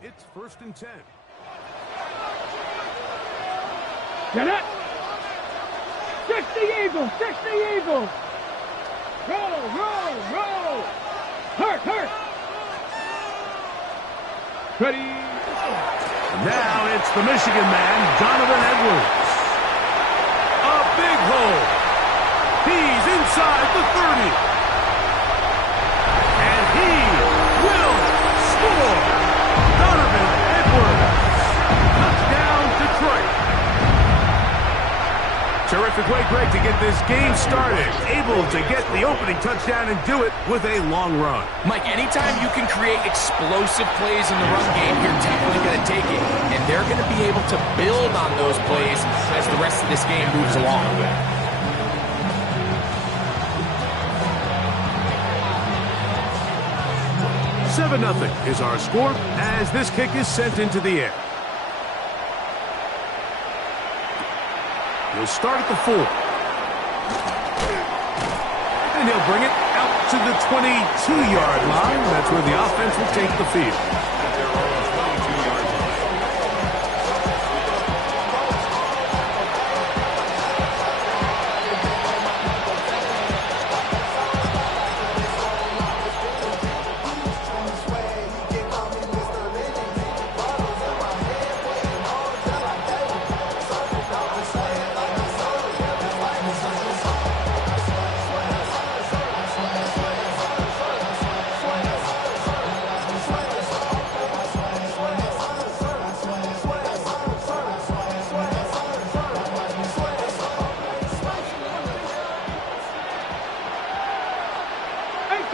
It's 1st and 10. Get it! 60 Eagles! 60 Eagles! Roll, roll, roll! Hurt, hurt! Ready? Now it's the Michigan man, Donovan Edwards. A big hole. He's inside the 30. And he will score. Donovan Edwards. Touchdown, Detroit. Terrific way, Greg, to get this game started. Able to get the opening touchdown and do it with a long run. Mike, anytime you can create explosive plays in the run game, you're definitely going to take it. And they're going to be able to build on those plays as the rest of this game moves along. 7-0 is our score as this kick is sent into the air. He'll start at the 4. And he'll bring it out to the 22-yard line. That's where the offense will take the field.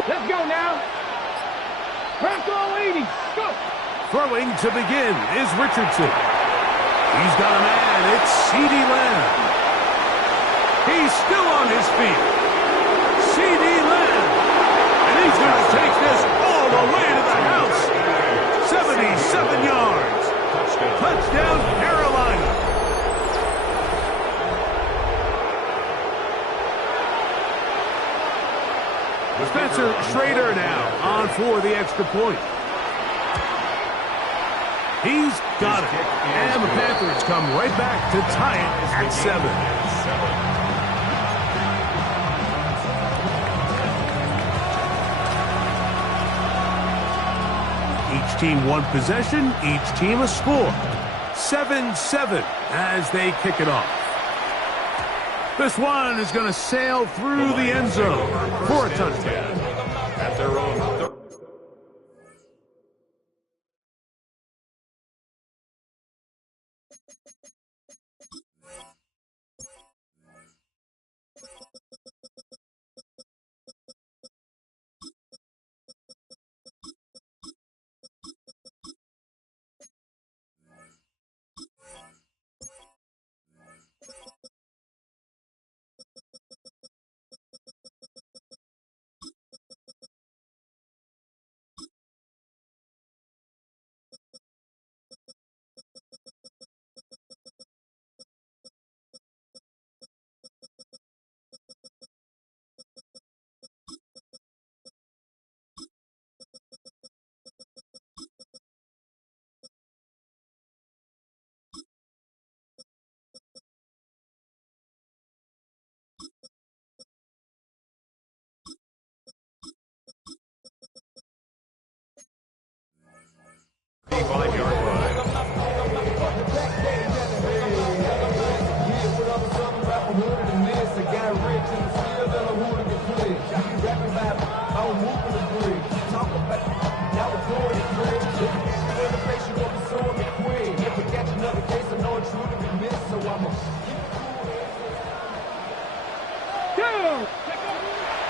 Let's go now. Bronco 80. Go. Throwing to begin is Richardson. He's got a man. It's C.D. Lamb. He's still on his feet. C.D. Lamb. And he's going to take this all the way to the house. 77 yards. Touchdown, Carolina. Spencer Schrader now on for the extra point. He's got it. And the Panthers come right back to tie it at 7. Each team one possession, each team a score. 7-7 as they kick it off. This one is going to sail through the end zone for a touchdown. At their own.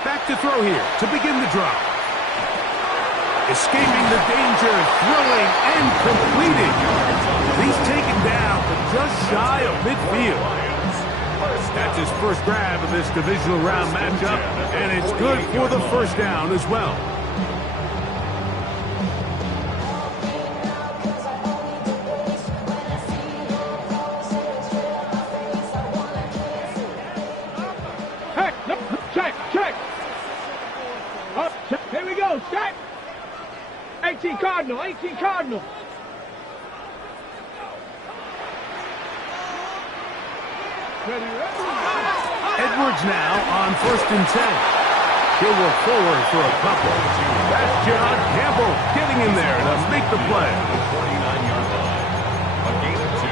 Back to throw here to begin the drive. Escaping the danger, throwing and completing. He's taken down, but just shy of midfield. That's his first grab of this divisional round matchup, and it's good for the first down as well. Here we go, check. 18 Cardinal, 18 Cardinal. Edwards now on 1st and 10. He'll work forward for a couple. That's John Campbell getting in there to make the play. 49-yard line. A gain of 2.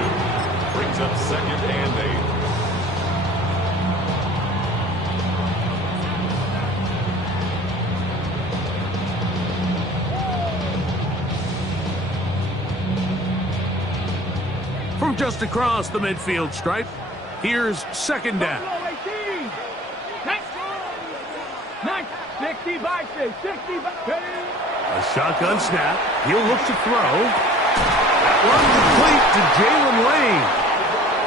Brings up 2nd and 8. From just across the midfield stripe, here's 2nd down. 60 by 6, 60 by 30. A shotgun snap. He'll look to throw. That one complete to Jalen Lane.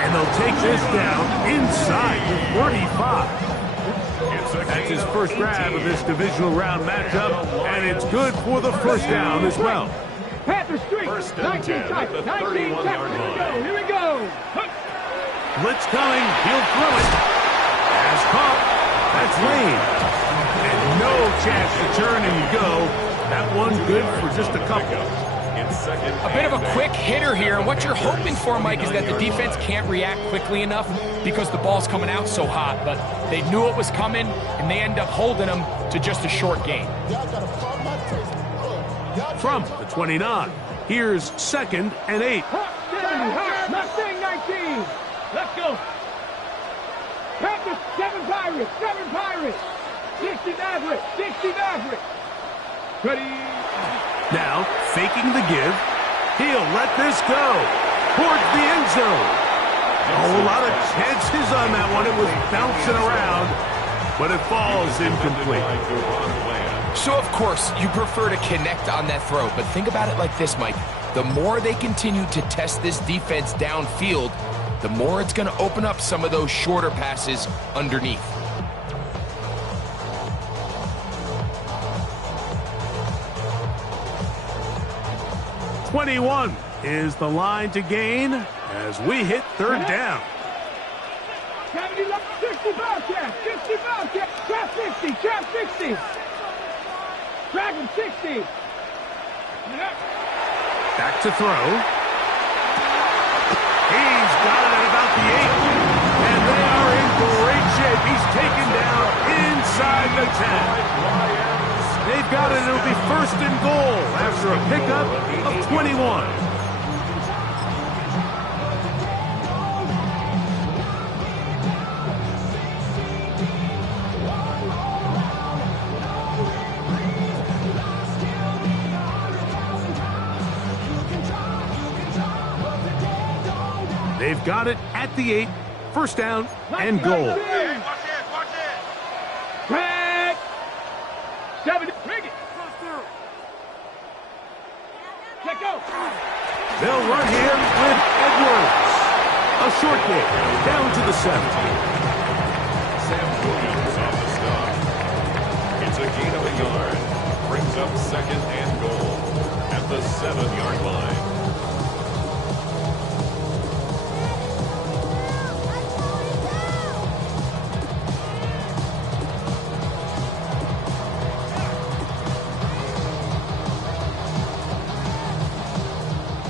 And they'll take this down inside the 35. That's his first grab of this divisional round matchup, and it's good for the 1st down as well. Panthers streak. 19 seconds. 19 seconds. Here we go. Blitz coming. He'll throw it. As caught. That's Lane. And no chance to turn and go. That one good for just a couple. A bit of a quick hitter here, and what you're hoping for, Mike, is that the defense can't react quickly enough because the ball's coming out so hot, but they knew it was coming, and they end up holding them to just a short gain. From the 29, here's 2nd and 8. Mustang 19. Let's go. Panthers, 7 Pirates, 7 Pirates. 60 Maverick, 60 Maverick. Ready. Now, faking the give. He'll let this go towards the end zone. Oh, a lot of chances on that one. It was bouncing around, but it falls incomplete. So, of course, you prefer to connect on that throw, but think about it like this, Mike. The more they continue to test this defense downfield, the more it's going to open up some of those shorter passes underneath. .21 is the line to gain as we hit 3rd down. 60 Bobcat, 60 Bobcat, trap 60, trap 60. Dragon 60. Back to throw. He's got it at about the 8. And they are in great shape. He's taken down inside the 10. They've got it. It'll be 1st and goal after a pickup of 21. They've got it at the 8. 1st down and goal. Watch it. Red. 7. Bring it. Let go. They'll run here with Edwards. A short kick down to the 7. Sam Williams off the stop. It's a gain of a yard. Brings up 2nd and goal at the 7-yard line.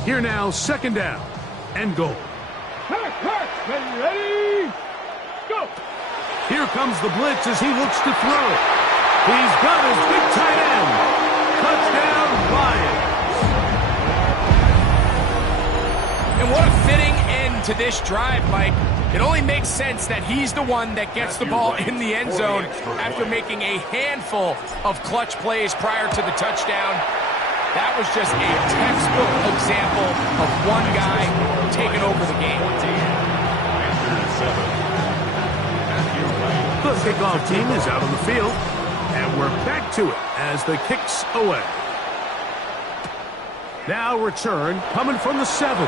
Here now, 2nd down and goal. Ready, go. Here comes the blitz as he looks to throw. He's got his big tight end. Touchdown, Lions. And what a fitting end to this drive, Mike. It only makes sense that he's the one that gets the ball in the end zone after making a handful of clutch plays prior to the touchdown. That was just a textbook example of one guy taking over the game. The kickoff team is out on the field, and we're back to it as the kick's away. Now return coming from the 7.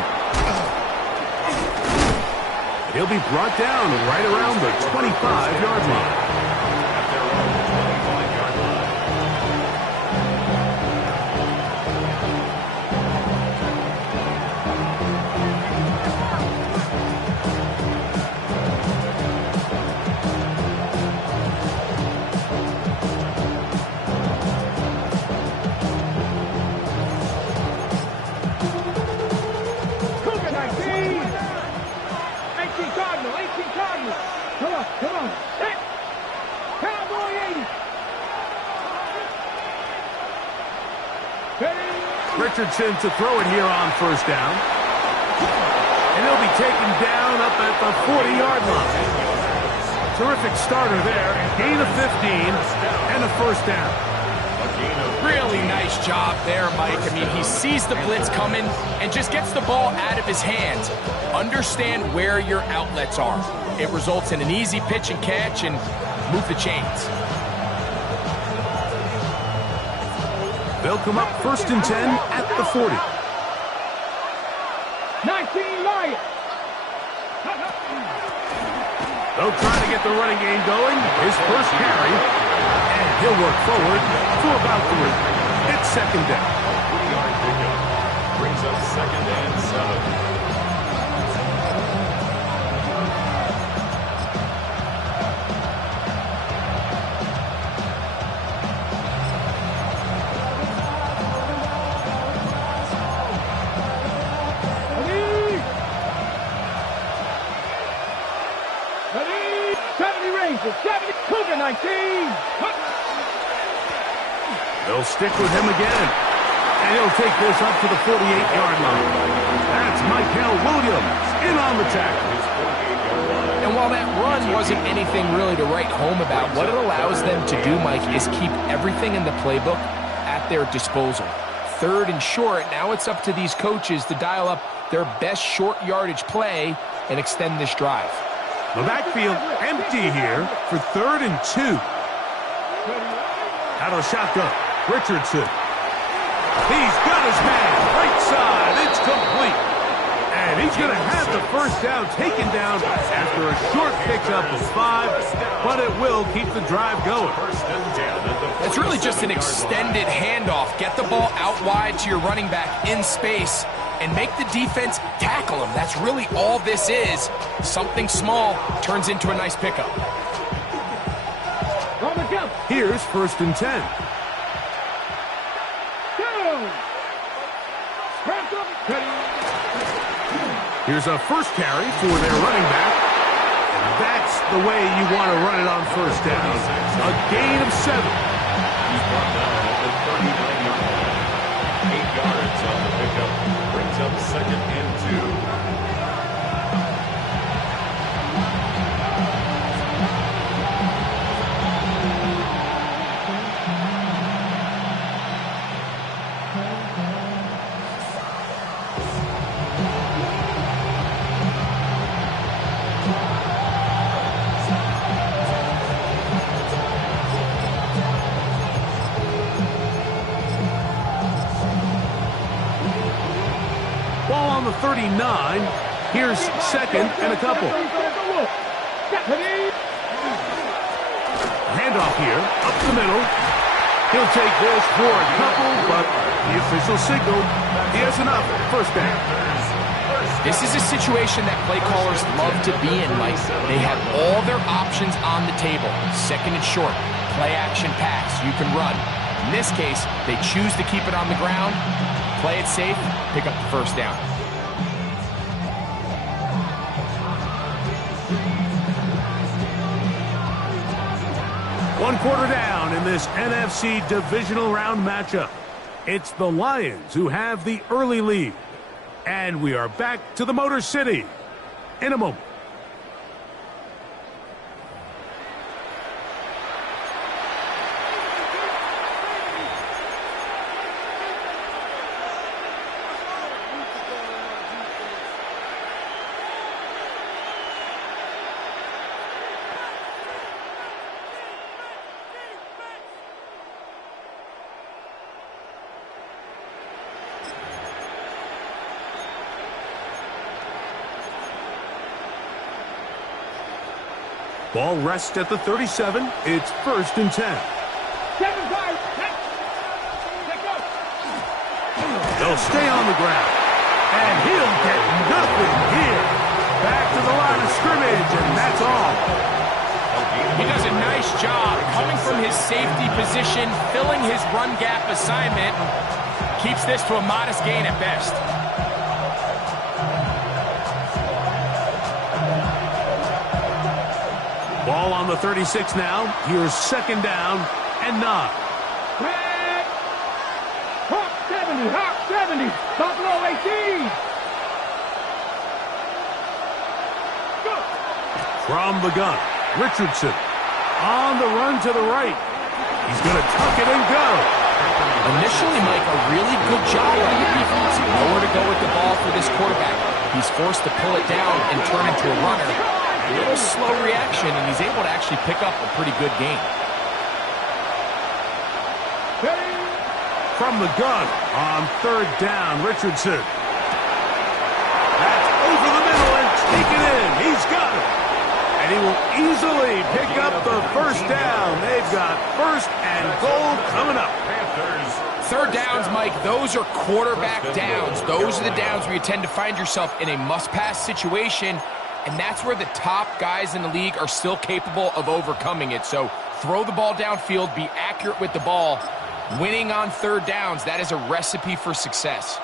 He'll be brought down right around the 25-yard line. Richardson to throw it here on first down. And he'll be taken down up at the 40-yard line. Terrific starter there. Gain of 15 and a first down. Really nice job there, Mike. I mean, he sees the blitz coming and just gets the ball out of his hands. Understand where your outlets are. It results in an easy pitch and catch and move the chains. They'll come up first and 10 at the 40. 19 Lions. They'll try to get the running game going. His first carry. And he'll work forward for about 3. It's second down. A 3-yard pickup brings up second and 7. Cougar 19. They'll stick with him again. And he'll take this up to the 48-yard line. That's Michael Williams in on the tackle. And while that run wasn't anything really to write home about, what it allows them to do, Mike, is keep everything in the playbook at their disposal. Third and short, now it's up to these coaches to dial up their best short yardage play and extend this drive. The backfield empty here for third and 2. Out of shotgun, Richardson. He's got his man right side. It's complete. And he's going to have the first down taken down after a short pickup of 5, but it will keep the drive going. It's really just an extended handoff. Get the ball out wide to your running back in space and make the defense tackle him. That's really all this is. Something small turns into a nice pickup. Here's first and 10. Here's a first carry for their running back. And that's the way you want to run it on first down. A gain of 7. He's brought down at the 39-yard line. 8 yards on the pickup. Brings up second and 2. Ball on the 39. Here's second and a couple. Handoff here, up the middle. He'll take this for a couple, but the official signal, he has enough. First down. This is a situation that play callers love to be in, Mike. They have all their options on the table. Second and short, play action pass, you can run. In this case, they choose to keep it on the ground, play it safe, pick up the first down. One quarter down in this NFC divisional round matchup. It's the Lions who have the early lead. And we are back to the Motor City in a moment. Ball rests at the 37. It's first and 10. They'll stay on the ground. And he'll get nothing here. Back to the line of scrimmage, and that's all. He does a nice job coming from his safety position, filling his run gap assignment. Keeps this to a modest gain at best. Ball on the 36 now. Here's second down and 9. Hawk 70, Hawk 70. 70. Buffalo 18. Go. From the gun, Richardson on the run to the right. He's going to tuck it and go. Initially, Mike, a really good job by the defense. Nowhere to go with the ball for this quarterback. He's forced to pull it down and turn into a runner. A little slow reaction, and he's able to actually pick up a pretty good game. From the gun on third down, Richardson. That's over the middle and taken in. He's got it. And he will easily pick up the first down. They've got first and goal coming up. Panthers. Third downs, Mike, those are quarterback downs. Those are the downs where you tend to find yourself in a must-pass situation, and that's where the top guys in the league are still capable of overcoming it. So throw the ball downfield, be accurate with the ball. Winning on third downs, that is a recipe for success.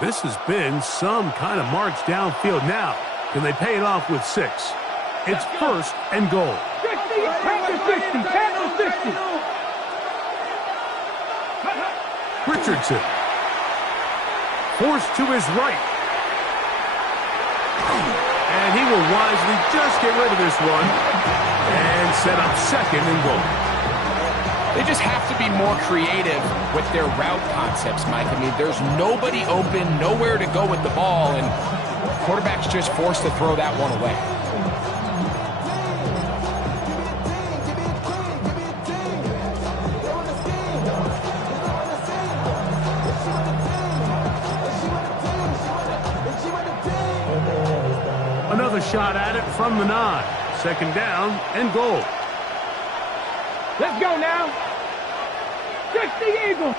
This has been some kind of march downfield. Now, can they pay it off with 6? It's first and goal. 60, Panthers 60, Panthers 60. Richardson. Forced to his right. And he will wisely just get rid of this one and set up second and goal. They just have to be more creative with their route concepts, Mike. I mean, there's nobody open, nowhere to go with the ball, and the quarterback's just forced to throw that one away. Another shot at it from the 9. Second down and goal. Let's go now. 60 Eagles.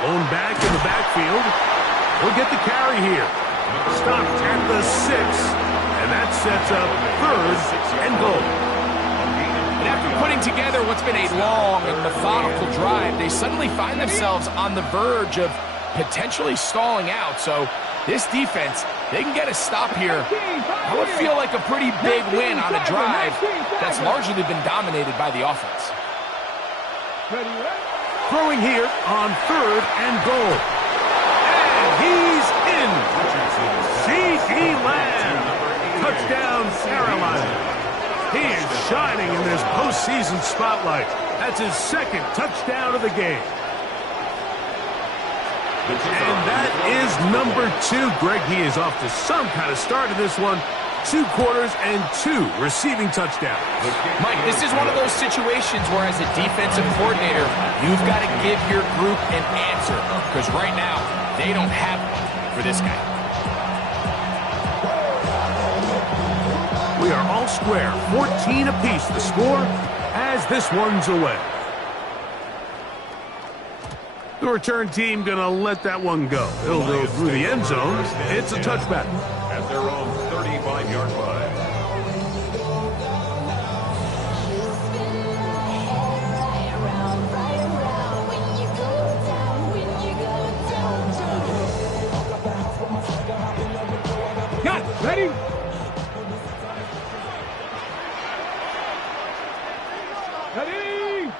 Blown back in the backfield. We'll get the carry here. Stopped at the 6. And that sets up third and goal. And after putting together what's been a long and methodical drive, they suddenly find themselves on the verge of potentially stalling out. So this defense, they can get a stop here. That would feel like a pretty big win on a drive that's largely been dominated by the offense. Throwing here on third and goal. And he's in. C.D. Lamb. Touchdown, Carolina. He is shining in this postseason spotlight. That's his second touchdown of the game. And that is number 2. Greg, he is off to some kind of start in this one. 2 quarters and 2 receiving touchdowns. Mike, this is one of those situations where as a defensive coordinator, you've got to give your group an answer. Because right now, they don't have one for this guy. We are all square. 14 apiece the score as this one's away. The return team going to let that one go. It'll go through the end zone. It's a touchback. At their own 35-yard line. Got it. Ready? Ready?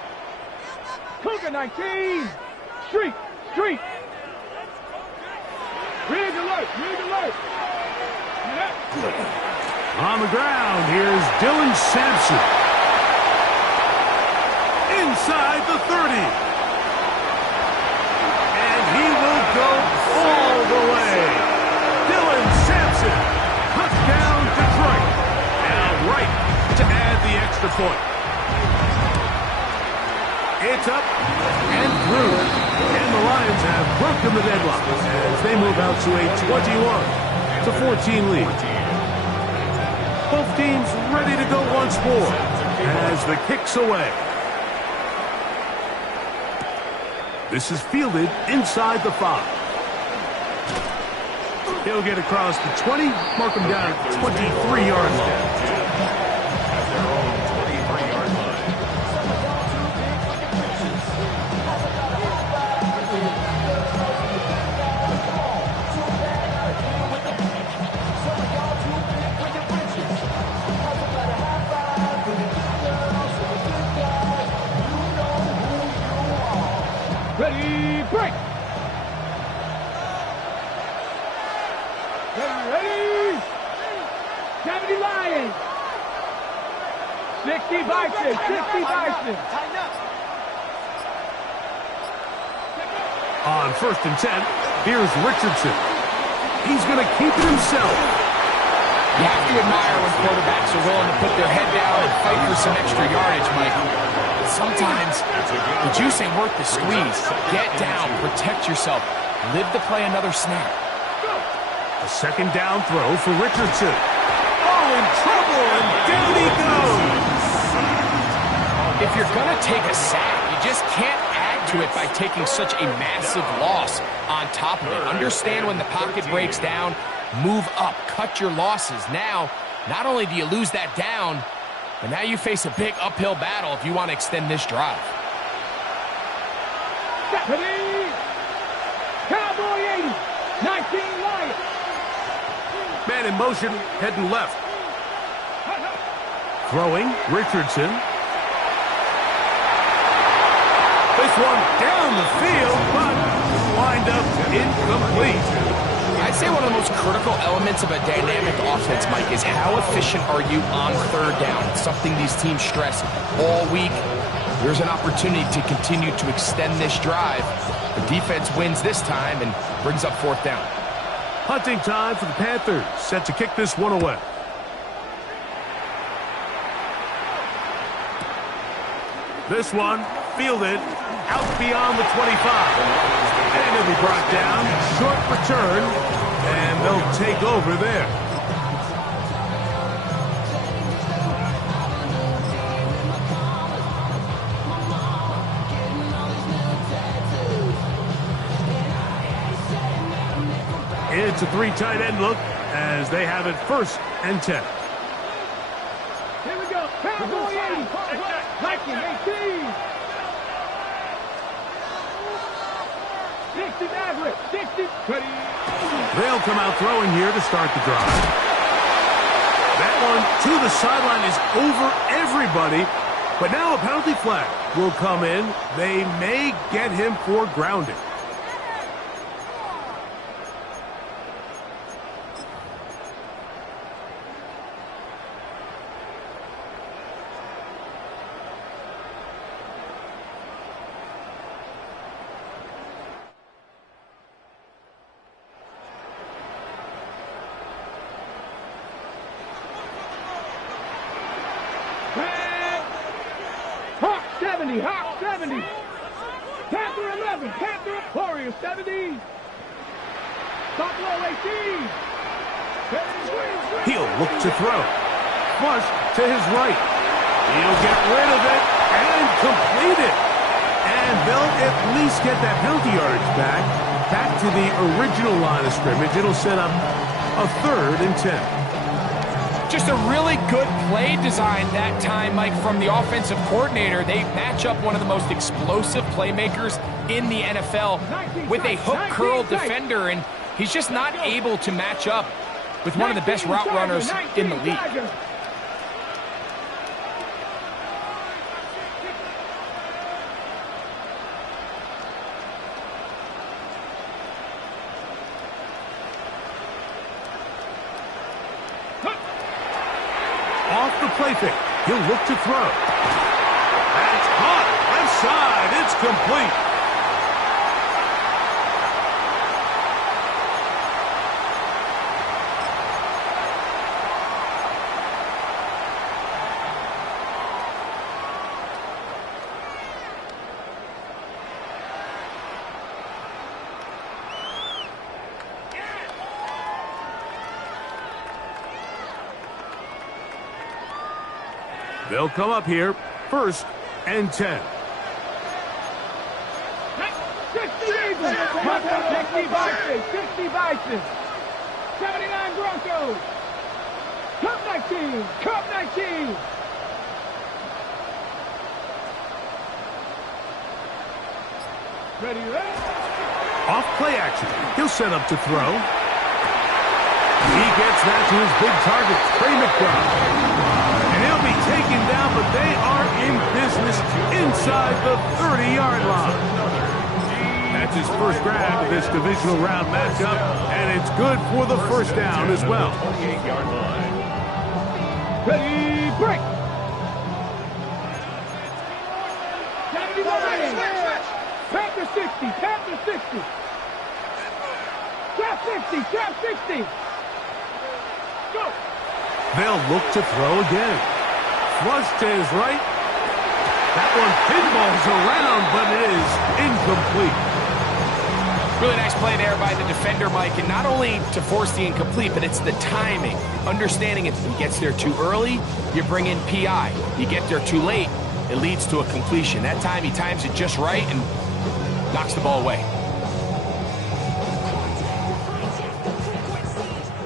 Cougar 19. Street. Rig alert. On the ground, here's Dylan Sampson. Inside the 30. And he will go all the way. Dylan Sampson. Touchdown, Detroit. Now right to add the extra point. It's up and through. And the Lions have broken the deadlock as they move out to a 21-14 lead. Both teams ready to go once more as the kick's away. This is fielded inside the 5. He'll get across the 20, mark him down at 23 yards down. At their own 23-yard line. Ready, break. Lions. 60 Vikings. 60 Vikings. On 1st and 10, here's Richardson. He's going to keep it himself. You have to admire when quarterbacks are willing to put their head down and fight for some extra yardage, Mike. But sometimes the juice ain't worth the squeeze. Get down, protect yourself, live to play another snap. A 2nd down throw for Richardson. Oh, in trouble, and down he goes. If you're going to take a sack, you just can't add to it by taking such a massive loss on top of it. Understand when the pocket breaks down, move up, cut your losses. Now, not only do you lose that down, but now you face a big uphill battle if you want to extend this drive. Cowboy 80, 19 Lions. Man in motion, heading left. Throwing, Richardson. This one down the field, but wind up incomplete. I'd say one of the most critical elements of a dynamic offense, Mike, is how efficient are you on 3rd down. It's something these teams stress all week. There's an opportunity to continue to extend this drive. The defense wins this time and brings up 4th down. Hunting time for the Panthers, set to kick this one away. This one fielded out beyond the 25. And it'll be brought down, short return, and they'll take over there. It's a 3 tight end look as they have it 1st and 10. Here we go. Cowboy 80. Viking 18. 60 Maverick. 60. They'll come out throwing here to start the drive. That one to the sideline is over everybody. But now a penalty flag will come in. They may get him for grounding. Hawk 70. Panther 11. Panther Warrior 70. Buffalo 18. He'll look to throw. Flush to his right. He'll get rid of it and complete it. And they'll at least get that penalty yardage back to the original line of scrimmage. It'll set up a 3rd and 10. Just a really good play design that time, Mike, from the offensive coordinator. They match up one of the most explosive playmakers in the NFL with a hook curl defender, and he's just not able to match up with one of the best route runners in the league. Off the play fake. He'll look to throw. That's caught. Left side. It's complete. They'll come up here, 1st and 10. 60 Vikings. 79 Broncos. Cup 19. Cup 19. Ready. Off play action. He'll set up to throw. He gets that to his big target, Trey McBride. And he'll be taken down, but they are in business inside the 30-yard line. That's his first grab of this divisional round matchup, and it's good for the 1st down as well. 28-yard line. Break. Panther 60, Panther 60. Trap 60, trap 60. Go. They'll look to throw again. Flush to his right. That one pinballs around, but it is incomplete. Really nice play there by the defender, Mike, and not only to force the incomplete, but it's the timing. Understanding if he gets there too early, you bring in PI. You get there too late, it leads to a completion. That time he times it just right and knocks the ball away.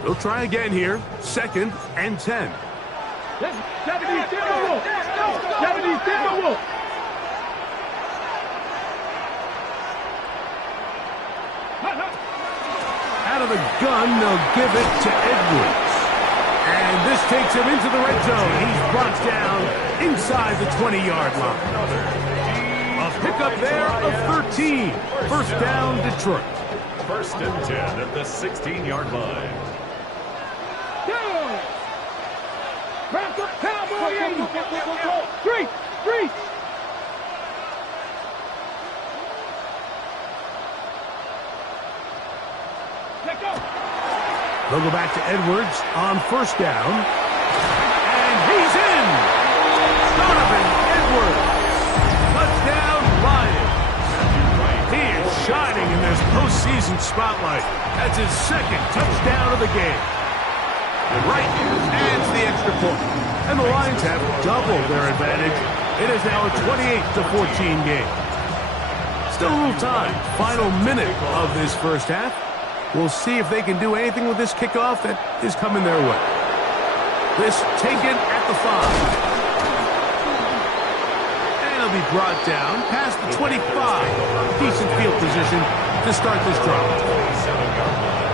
They'll try again here. 2nd and 10. Japanese Timberwolf. Japanese Timberwolf. Out of the gun, they'll give it to Edwards. And this takes him into the red zone. He's brought down inside the 20-yard line. A pickup there of 13. First down, Detroit. 1st and 10 at the 16-yard line. Cowboy 80. 3. Let go. They'll go back to Edwards on 1st down. And he's in. Donovan Edwards. Touchdown, Lions. He is shining in this postseason spotlight. That's his 2nd touchdown of the game. Right adds the extra point. And the Lions have doubled their advantage. It is now a 28-14 game. Still a little time. Final minute of this first half. We'll see if they can do anything with this kickoff that is coming their way. This taken at the 5. And it'll be brought down past the 25. Decent field position to start this drive. 27-yard line.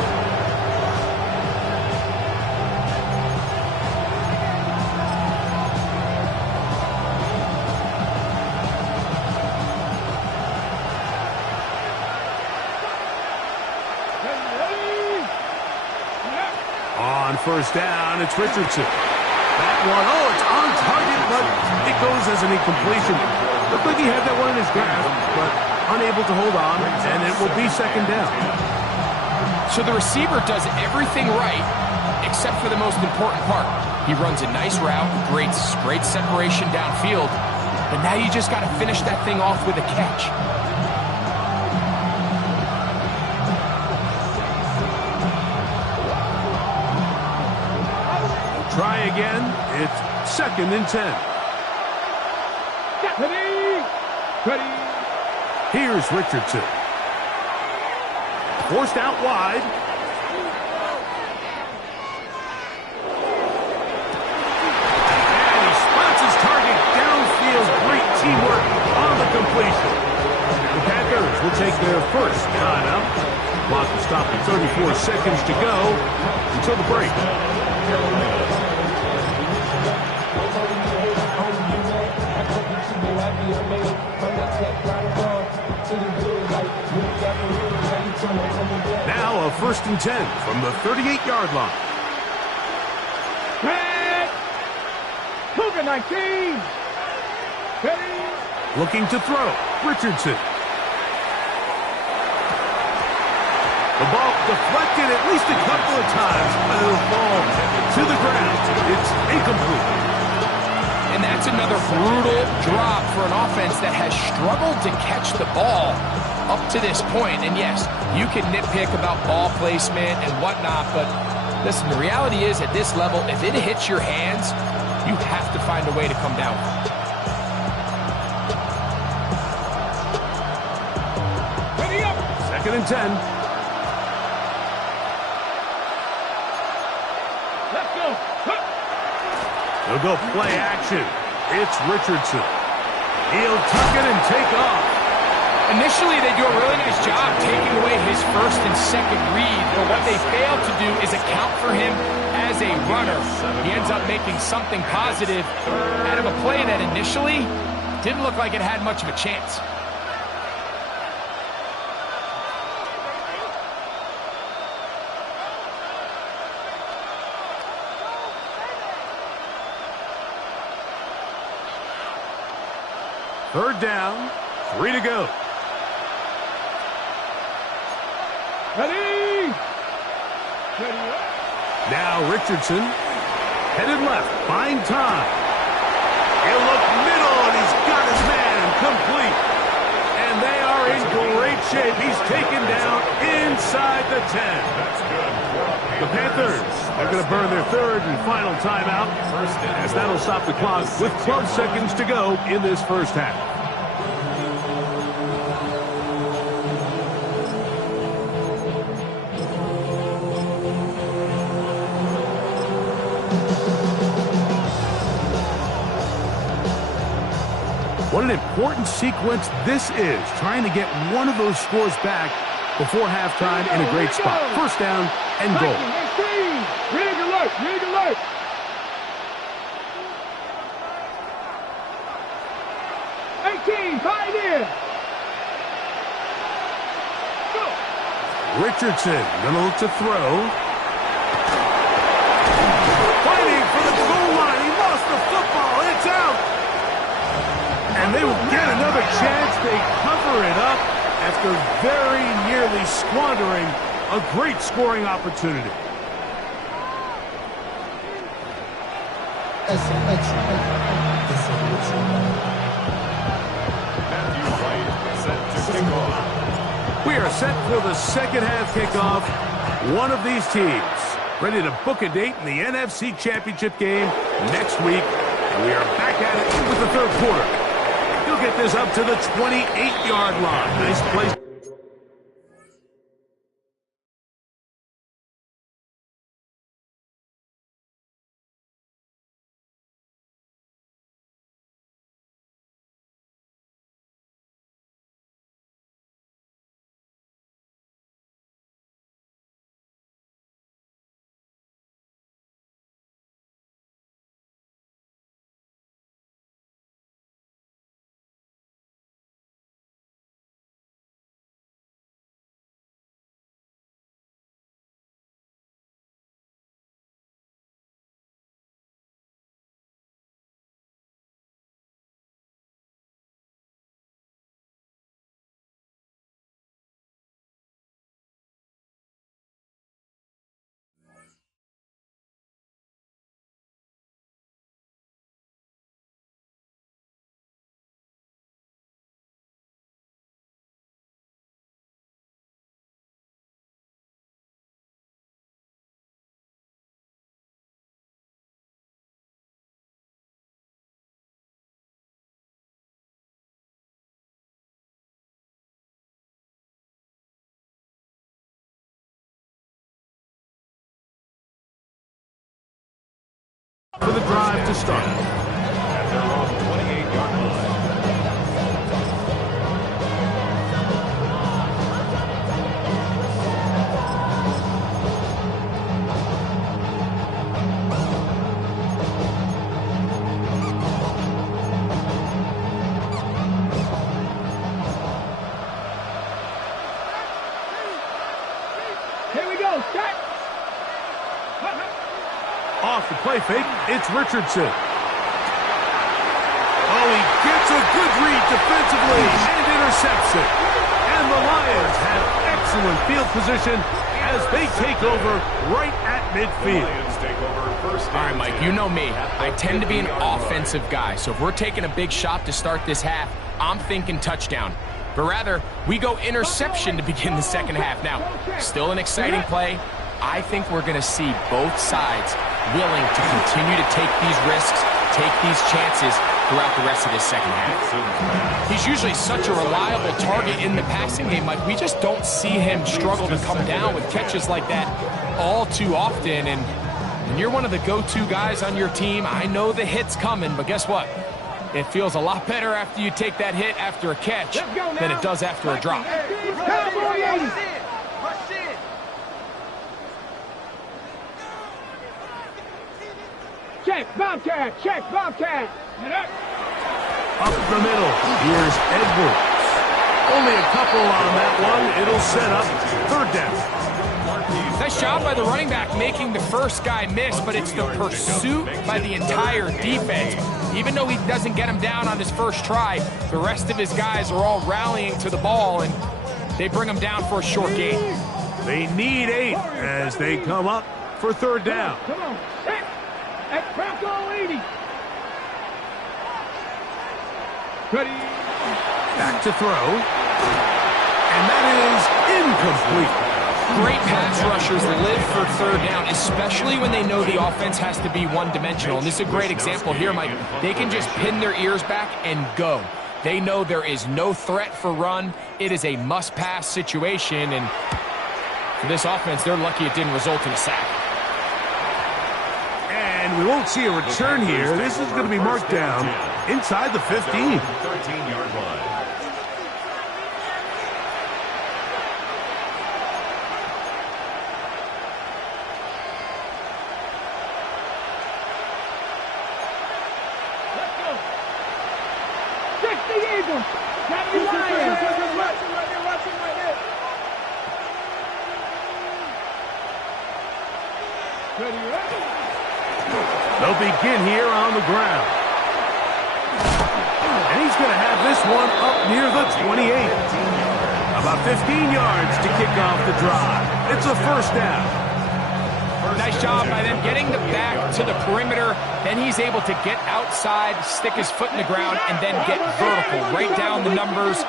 On 1st down, it's Richardson. That one, it's on target, but it goes as an incompletion. Looked like he had that one in his grasp, but unable to hold on, and it will be 2nd down. So the receiver does everything right, except for the most important part. He runs a nice route, great separation downfield, but now you just got to finish that thing off with a catch. Try again. It's 2nd and 10. Ready. Here's Richardson. Forced out wide. And he spots his target downfield. Great teamwork on the completion. The Panthers will take their first timeout. Clock will stop at 34 seconds to go until the break. Now a 1st and 10 from the 38-yard line. Red. Cougar 19. Ready. Looking to throw. Richardson. The ball deflected at least a couple of times, but it'll fall to the ground. It's incomplete. And that's another brutal drop for an offense that has struggled to catch the ball up to this point. And yes, you can nitpick about ball placement and whatnot, but listen, the reality is at this level, if it hits your hands, you have to find a way to come down. 2nd and 10. Let's go. They'll go play action. It's Richardson. He'll tuck it and take off. Initially, they do a really nice job taking away his 1st and 2nd read, but what they fail to do is account for him as a runner. He ends up making something positive out of a play that initially didn't look like it had much of a chance. Third down, 3 to go. Ready. Now Richardson, headed left, buying time. He'll look middle, and he's got his man complete. And they are in great shape. He's taken down inside the 10. That's good. The Panthers are going to burn their third and final timeout, as that'll stop the clock with 12 seconds to go in this first half. What an important sequence this is, trying to get one of those scores back before halftime in a great spot. First down and goal. Rig alert, rig alert. Tied in. Go. Richardson going to look to throw. Fighting for the goal line. He lost the football. It's out. And they will get another chance. They cover it up after very nearly squandering a great scoring opportunity. We are set for the second half kickoff. One of these teams ready to book a date in the NFC Championship game next week. And we are back at it with the third quarter. He'll get this up to the 28-yard line. Nice place. For the drive to start. At their own 28-yard line. Here we go, set. Off the play fake, it's Richardson. Oh, he gets a good read defensively and intercepts it. And the Lions have excellent field position as they take over right at midfield. Lions take over first All right, and Mike, 10. you know me. I tend to be an 28-yard line. offensive guy, so if we're taking a big shot to start this half, I'm thinking touchdown. But rather, we go interception to begin the second half. Now, still an exciting play. I think we're going to see both sides willing to continue to take these risks, take these chances throughout the rest of this second half. He's usually such a reliable target in the passing game. Like, we just don't see him struggle to come down with catches like that all too often. And when you're one of the go-to guys on your team, I know the hit's coming, but guess what? It feels a lot better after you take that hit after a catch than it does after a drop. Check, Bobcat, check, Bobcat. Up the middle, here's Edwards. Only a couple on that one. It'll set up third down. Marquise Nice job by the running back making the first guy miss, but it's the pursuit by the entire defense. Even though he doesn't get him down on his first try, the rest of his guys are all rallying to the ball, and they bring him down for a short gain. They need 8 as they come up for third down. Come on. At crack all 80. Ready. Back to throw. And that is incomplete. Great pass rushers live for third down, especially when they know the offense has to be one-dimensional. And this is a great example here, Mike. They can just pin their ears back and go. They know there is no threat for run. It is a must-pass situation, and for this offense, they're lucky it didn't result in a sack. And we won't see a return here. This is going to be marked down inside the 15. 13-yard line. They'll begin here on the ground. And he's going to have this one up near the 28. About 15 yards to kick off the drive. It's a first down. Nice job by them getting the back to the perimeter. Then he's able to get outside, stick his foot in the ground, and then get vertical. Right down the numbers.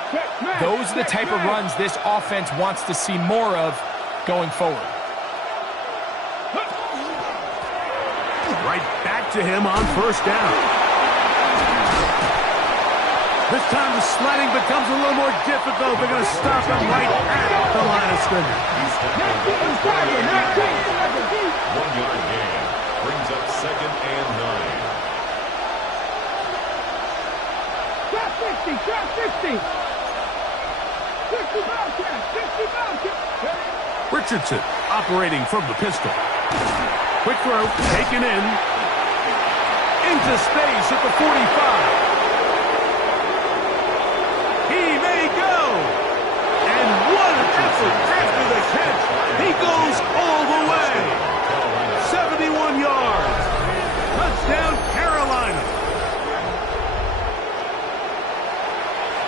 Those are the type of runs this offense wants to see more of going forward. Right back to him on first down. This time the sliding becomes a little more difficult. They're going to stop him right at the line of scrimmage. 1-yard gain. Brings up second and 9. Trap 50, trap 50. 50 Bobcat, 50 Bobcat. Richardson operating from the pistol. Quick throw, taken in. Into space at the 45. He may go. And what an effort after the catch. He goes all the way. 71 yards. Touchdown, Carolina.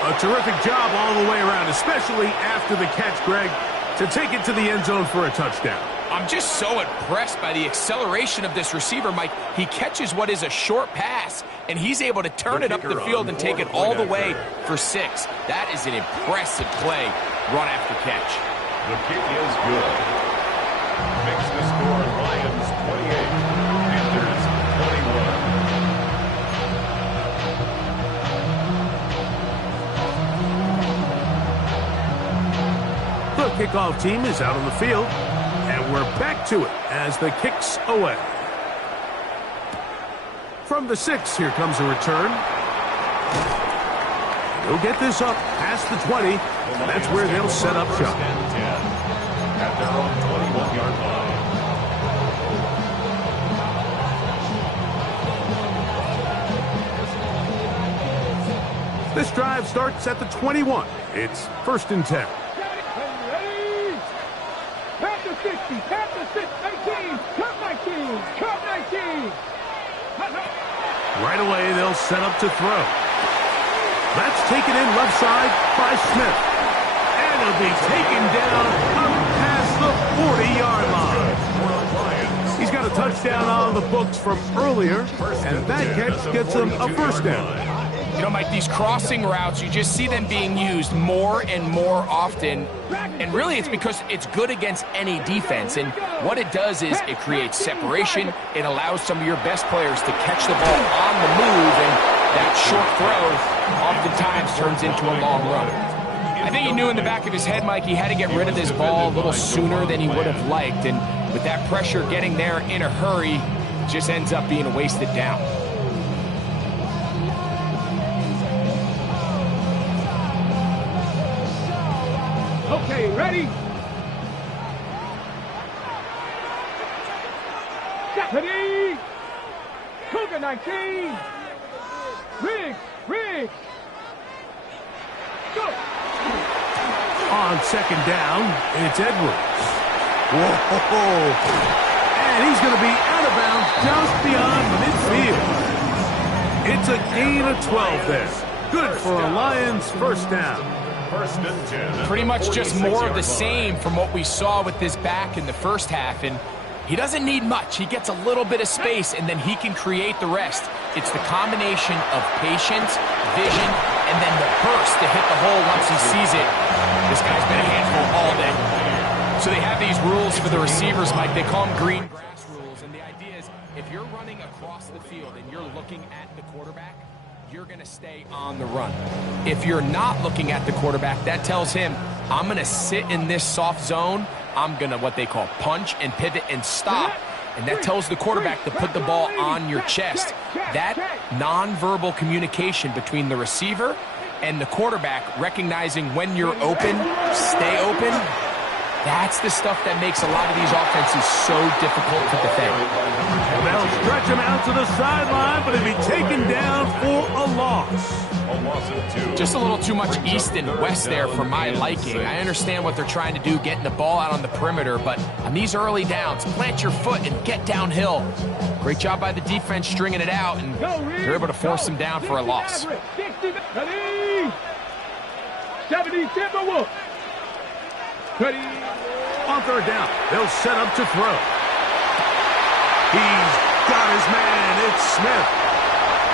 A terrific job all the way around, especially after the catch, Greg, to take it to the end zone for a touchdown. I'm just so impressed by the acceleration of this receiver, Mike. He catches what is a short pass, and he's able to turn it up the field and take it all the way for 6. That is an impressive play, run after catch. The kick is good. Makes the score Lions 28, Panthers 21. The kickoff team is out on the field. And we're back to it as the kick's away. From the 6, here comes a return. He'll get this up past the 20, and that's where they'll set up shop. At their own 21-yard line. This drive starts at the 21. It's 1st and 10. Panthers 6, 19, Cup 19, Cup 19. Right away, they'll set up to throw. That's taken in left side by Smith. And it'll be taken down up past the 40-yard line. He's got a touchdown on the books from earlier, and that catch gets him a first down. You know, Mike, these crossing routes, you just see them being used more and more often. And really, it's because it's good against any defense. And what it does is it creates separation. It allows some of your best players to catch the ball on the move. And that short throw oftentimes turns into a long run. I think he knew in the back of his head, Mike, he had to get rid of this ball a little sooner than he would have liked. And with that pressure getting there in a hurry, it just ends up being a wasted down. Okay, ready? Ready? Cougar 19. Riggs. Go. On second down, it's Edwards. Whoa. And he's going to be out of bounds just beyond midfield. It's a gain of 12 there. Good for a Lions first down. First and 10. Pretty much just more of the same from what we saw with this back in the first half. And he doesn't need much. He gets a little bit of space, and then he can create the rest. It's the combination of patience, vision, and then the burst to hit the hole once he sees it. This guy's been a handful all day. So they have these rules for the receivers, Mike. They call them green grass rules. And the idea is if you're running across the field and you're looking at the quarterback, you're going to stay on the run. If you're not looking at the quarterback, that tells him, I'm going to sit in this soft zone. I'm going to what they call punch and pivot and stop. And that tells the quarterback to put the ball on your chest. That nonverbal communication between the receiver and the quarterback, recognizing when you're open, stay open, that's the stuff that makes a lot of these offenses so difficult to defend. They'll stretch him out to the sideline, but he'll be taken down for a loss. Just a little too much east and west there for my liking. I understand what they're trying to do, getting the ball out on the perimeter, but on these early downs, plant your foot and get downhill. Great job by the defense stringing it out, and they're able to force him down for a loss. 70 Timberwolves. On third down, they'll set up to throw. He's got his man. It's Smith.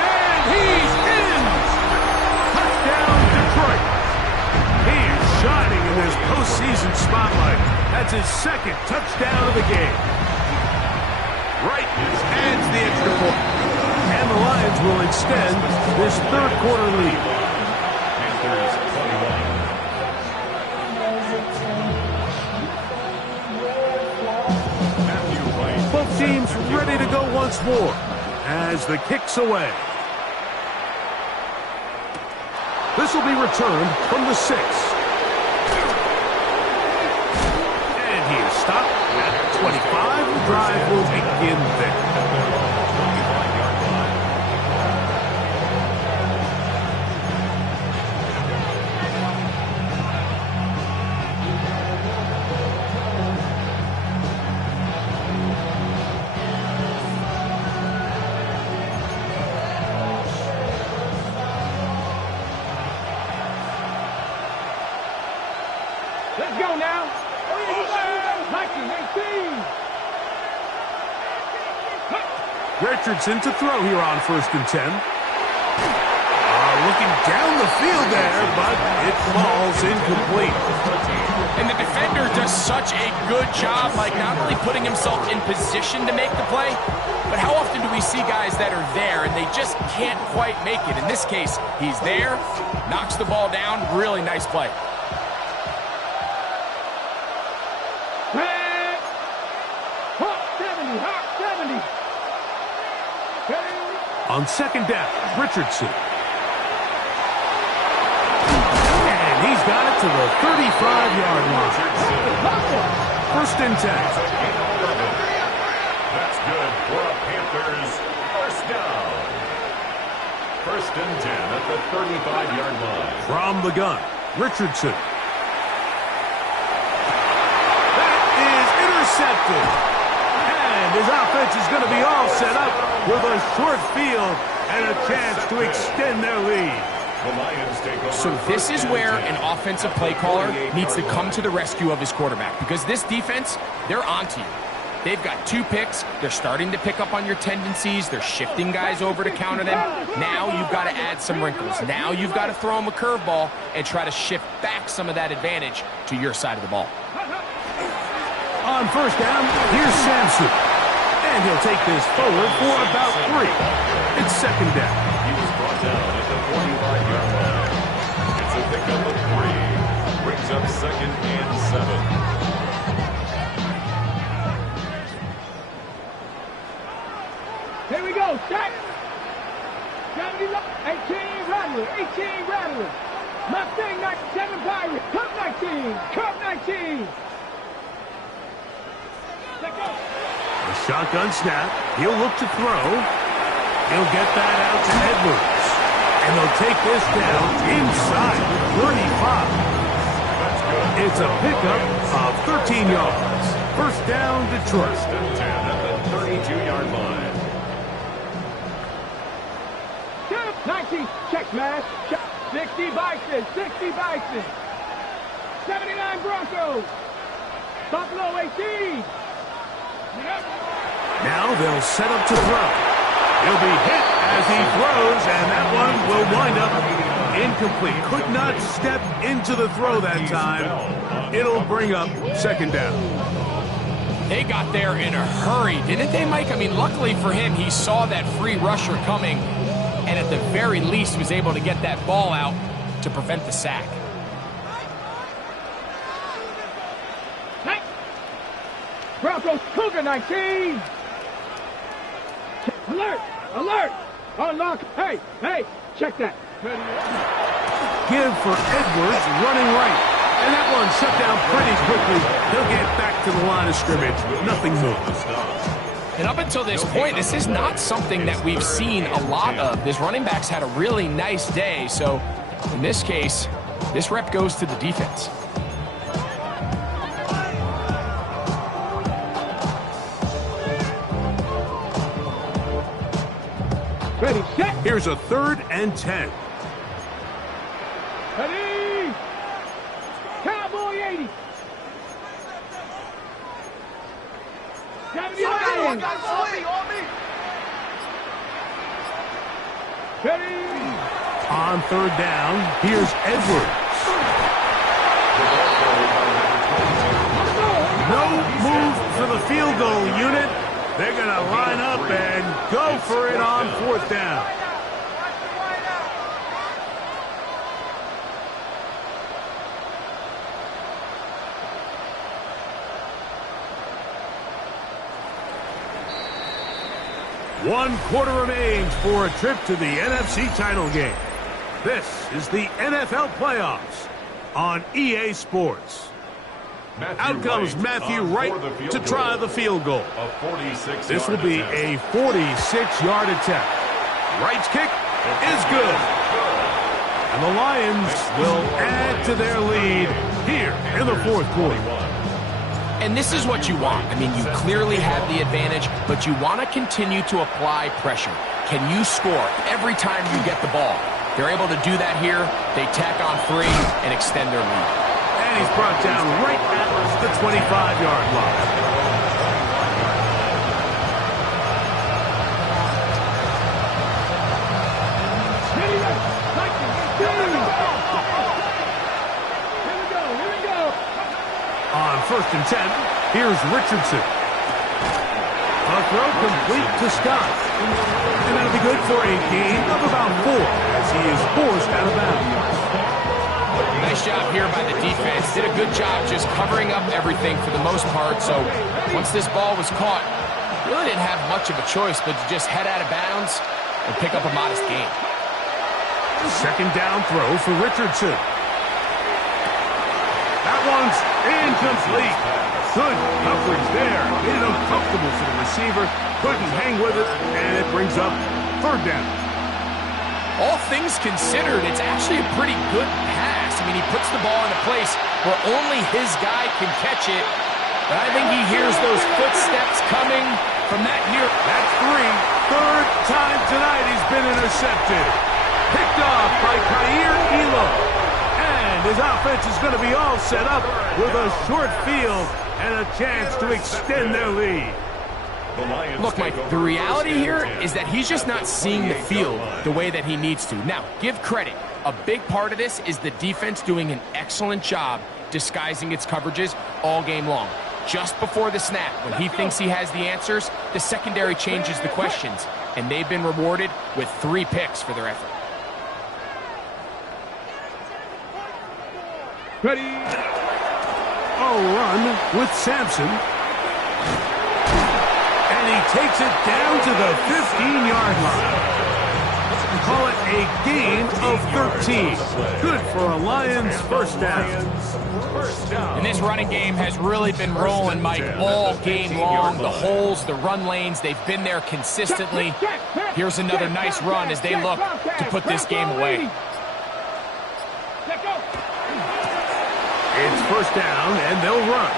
And he's in. Touchdown, Detroit. He is shining in this postseason spotlight. That's his second touchdown of the game. Right adds the extra point. And the Lions will extend this third quarter lead. Panthers 21. Both teams ready to go once more as the kick's away. This will be returned from the 6. And he is stopped at 25. The drive will begin there. Let's go now. 1918. Richardson to throw here on 1st and 10. Looking down the field there, but it falls incomplete. And the defender does such a good job, like not only putting himself in position to make the play, but how often do we see guys that are there and they just can't quite make it? In this case, he's there, knocks the ball down, really nice play. On 2nd down, Richardson. And he's got it to the 35-yard line. 1st and 10. That's good for a Panthers first down. 1st and 10 at the 35-yard line. From the gun, Richardson. That is intercepted. And his offense is going to be all set up with a short field and a chance to extend their lead. So this is where an offensive play caller needs to come to the rescue of his quarterback, because this defense, they're onto you. They've got 2 picks. They're starting to pick up on your tendencies. They're shifting guys over to counter them. Now you've got to add some wrinkles. Now you've got to throw them a curveball and try to shift back some of that advantage to your side of the ball. On 1st down, here's Sampson. And he'll take this forward for about 3. It's 2nd down. He was brought down at the 45-yard line. It's a pickup of 3. Brings up 2nd and 7. Here we go, set. 18 Rattler, 18 Rattler. Mustang 97 Pirate, Cup 19, Cup 19. Let's go. A shotgun snap. He'll look to throw. He'll get that out to Edwards. And they'll take this down inside the 35. It's a pickup of 13 yards. First down, Detroit. First and 10 at the 32-yard line. 19, check smash, check. 60 Bison, 60 Bison. 79 Broncos. Buffalo 18. Now they'll set up to throw. He'll be hit as he throws, and that one will wind up incomplete. Could not step into the throw that time. It'll bring up second down. They got there in a hurry, didn't they, Mike? I mean, luckily for him, he saw that free rusher coming, and at the very least was able to get that ball out to prevent the sack. Broncos Cougar 19. Alert! Alert! Unlock! Hey! Hey! Check that. Give for Edwards running right. And that one shut down pretty quickly. He'll get back to the line of scrimmage. Nothing moved. And up until this point, this is not something that we've seen a lot of. This running back's had a really nice day. So in this case, this rep goes to the defense. Ready, set. Here's a 3rd and 10. Ready. Cowboy 80. 79. Ready. On 3rd down, here's Edwards. No move for the field goal unit. They're going to line up and go for it on 4th down. One quarter remains for a trip to the NFC title game. This is the NFL playoffs on EA Sports. Out comes Matthew Wright to try the field goal. This will be a 46-yard attempt. Wright's kick is good. And the Lions will add to their lead here in the 4th quarter. And this is what you want. I mean, you clearly have the advantage, but you want to continue to apply pressure. Can you score every time you get the ball? They're able to do that here. They tack on 3 and extend their lead. And he's brought down right at the 25-yard line. Here we go. On 1st and 10, here's Richardson. A throw complete to Scott. And that'll be good for a gain of about 4 as he is forced out of bounds. Nice job here by the defense. Did a good job just covering up everything for the most part. So once this ball was caught, really didn't have much of a choice but to just head out of bounds and pick up a modest gain. 2nd down throw for Richardson. That one's incomplete. Good coverage there. Made it uncomfortable for the receiver. Couldn't hang with it, and it brings up 3rd down. All things considered, it's actually a pretty good pass. I mean, he puts the ball in a place where only his guy can catch it. But I think he hears those footsteps coming from that near. That's 3. 3rd time tonight he's been intercepted. Picked off by Khair Elo. And his offense is going to be all set up with a short field and a chance to extend their lead. Look, Mike, the reality here is that he's just not seeing the field the way that he needs to. Now, give credit. A big part of this is the defense doing an excellent job disguising its coverages all game long. Just before the snap, when he thinks he has the answers, the secondary changes the questions, and they've been rewarded with 3 picks for their effort. Ready. A run with Sampson. And he takes it down to the 15-yard line. Call it a gain of 13. Good for a Lions first down. And this running game has really been rolling, Mike, all game long. The holes, the run lanes, they've been there consistently. Here's another nice run as they look to put this game away. It's first down, and they'll run.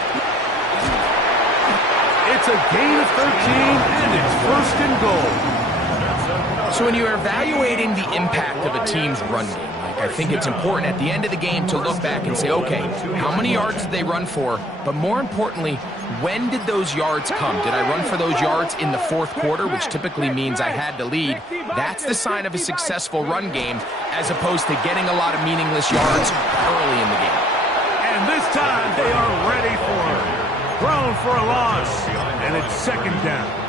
It's a gain of 13, and it's first and goal. So when you're evaluating the impact of a team's run game, I think it's important at the end of the game to look back and say, okay, how many yards did they run for? But more importantly, when did those yards come? Did I run for those yards in the fourth quarter, which typically means I had to lead? That's the sign of a successful run game, as opposed to getting a lot of meaningless yards early in the game. And this time they are ready for it. Thrown for a loss, and it's second down.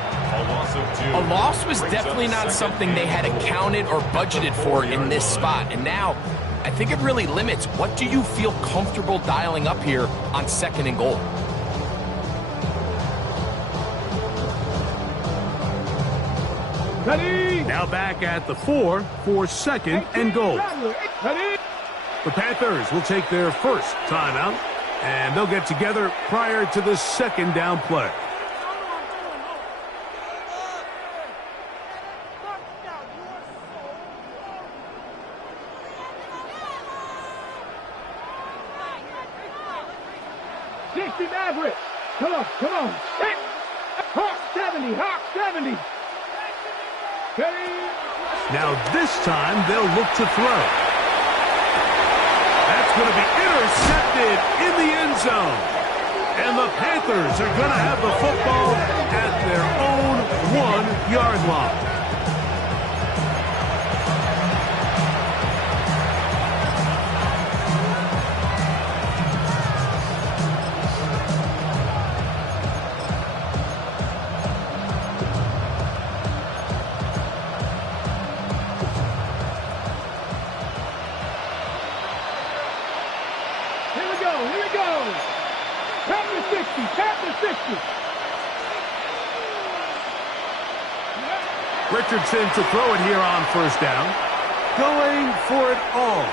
A loss was definitely not something they had accounted or budgeted for in this spot. And now, I think it really limits what do you feel comfortable dialing up here on second and goal. Ready. Now back at the 4 for second and goal. Ready. The Panthers will take their first timeout, and they'll get together prior to the second down play. Maverick. Come on, come on. Hit. Hawk 70, Hawk 70. Ready. Now this time they'll look to throw. That's going to be intercepted in the end zone. And the Panthers are going to have the football at their own 1-yard line. Richardson to throw it here on first down. Going for it all.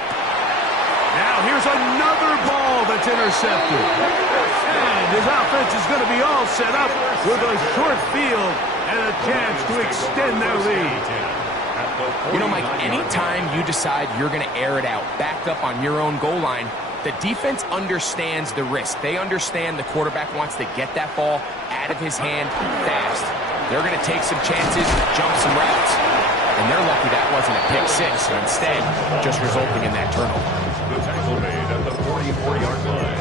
Now here's another ball that's intercepted. And his offense is going to be all set up with a short field and a chance to extend their lead. You know, Mike, anytime you decide you're going to air it out, backed up on your own goal line, the defense understands the risk. They understand the quarterback wants to get that ball out of his hand fast. They're going to take some chances, jump some routes. And they're lucky that wasn't a pick six, instead just resulting in that turnover. The tackle made at the 44-yard line.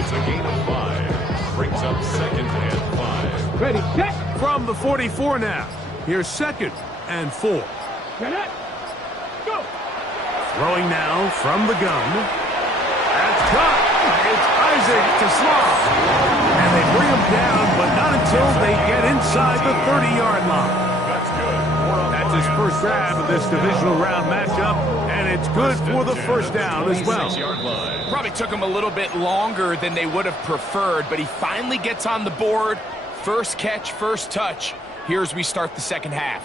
It's a gain of 5. Brings up second and 5. Ready, set. From the 44 now. Here's second and 4. Get it. Go. Throwing now from the gun. That's caught. It's Isaac to Slaw. And they bring him down, but not until they get inside the 30-yard line. That's good. That's his first grab of this divisional round matchup, and it's good for the first down as well. Probably took him a little bit longer than they would have preferred, but he finally gets on the board. First catch, first touch. Here as we start the second half.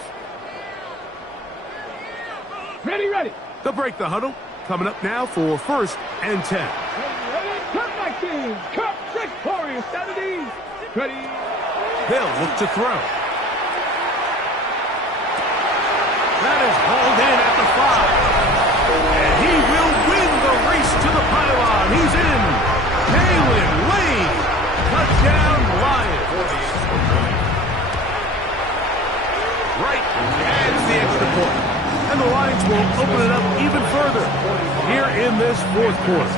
Ready, ready. They'll break the huddle. Coming up now for first and 10. Ready, Cup 19. Cup 6 Warriors 70. Ready. They'll look to throw. That is hauled in at the 5. And he will win the race to the pylon. He's in. Kalen Lane. Touchdown, Lions. Right. Adds the extra point. And the Lions will open it up even further here in this fourth quarter.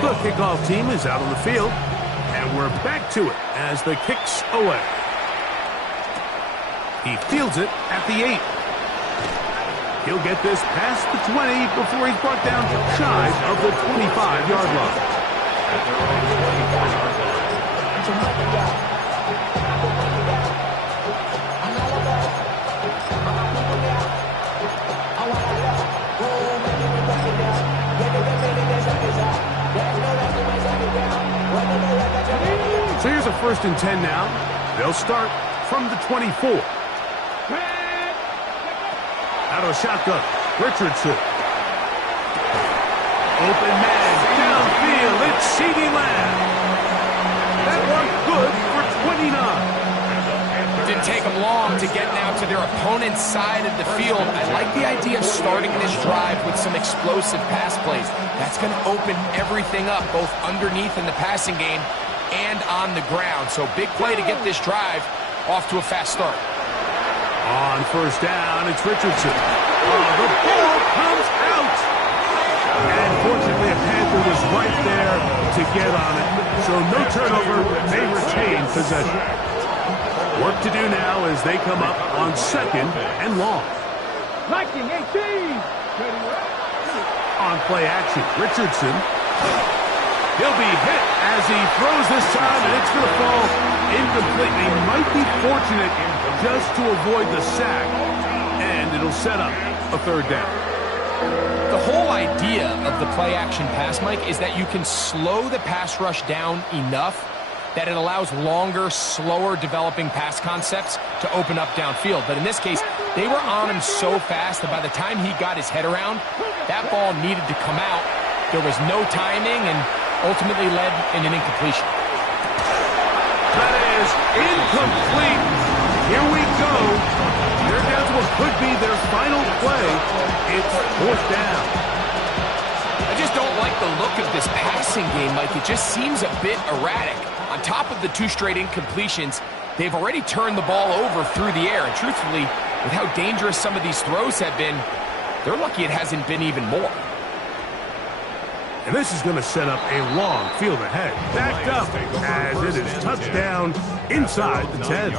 The kickoff team is out on the field, and we're back to it as the kick's away. He fields it at the 8. He'll get this past the 20 before he's brought down shy of the 25-yard line. So here's a first and 10 now. They'll start from the 24. Out of shotgun, Richardson. Open man, downfield, it's CeeDee Lamb. That one good for 29. Did didn't take them long to get now to their opponent's side of the field. I like the idea of starting this drive with some explosive pass plays. That's going to open everything up, both underneath in the passing game and on the ground. So big play to get this drive off to a fast start. On first down, it's Richardson. The ball comes out. And fortunately, a Panther was right there to get on it. So no turnover, they retain possession. Work to do now as they come up on second and long. Liking 18. On play action, Richardson. He'll be hit as he throws this time, and it's going to fall incomplete. He might be fortunate just to avoid the sack, and it'll set up a third down. The whole idea of the play action pass, Mike, is that you can slow the pass rush down enough that it allows longer, slower developing pass concepts to open up downfield. But in this case, they were on him so fast that by the time he got his head around, that ball needed to come out. There was no timing and ultimately led in an incompletion. That is incomplete. Here we go. They're down to what could be their final play. It's fourth down. I just don't like the look of this passing game, Mike. It just seems a bit erratic. On top of the 2 straight incompletions, they've already turned the ball over through the air. And truthfully, with how dangerous some of these throws have been, they're lucky it hasn't been even more. And this is going to set up a long field ahead. Backed up as it is touchdown inside the 10.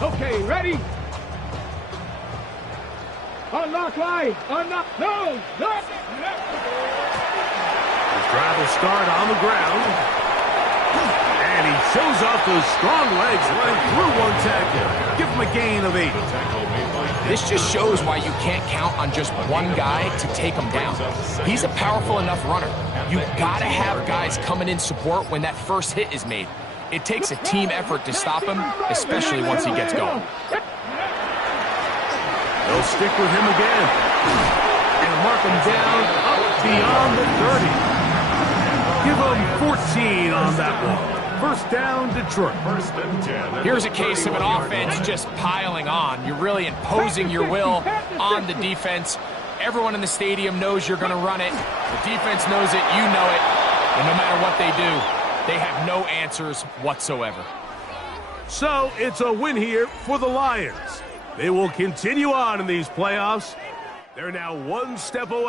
Okay, ready? Unlock line. Unlock. No. No. The drive will start on the ground. And he shows off those strong legs running through one tackle. Give him a gain of 8. This just shows why you can't count on just one guy to take him down. He's a powerful enough runner. You've got to have guys coming in support when that first hit is made. It takes a team effort to stop him, especially once he gets going. They'll stick with him again. And mark him down up beyond the 30. Give him 14 on that one. First down, Detroit. First and 10. Here's a case of an offense just piling on. You're really imposing your will on the defense. Everyone in the stadium knows you're going to run it. The defense knows it, you know it. And no matter what they do, they have no answers whatsoever. So it's a win here for the Lions. They will continue on in these playoffs. They're now one step away.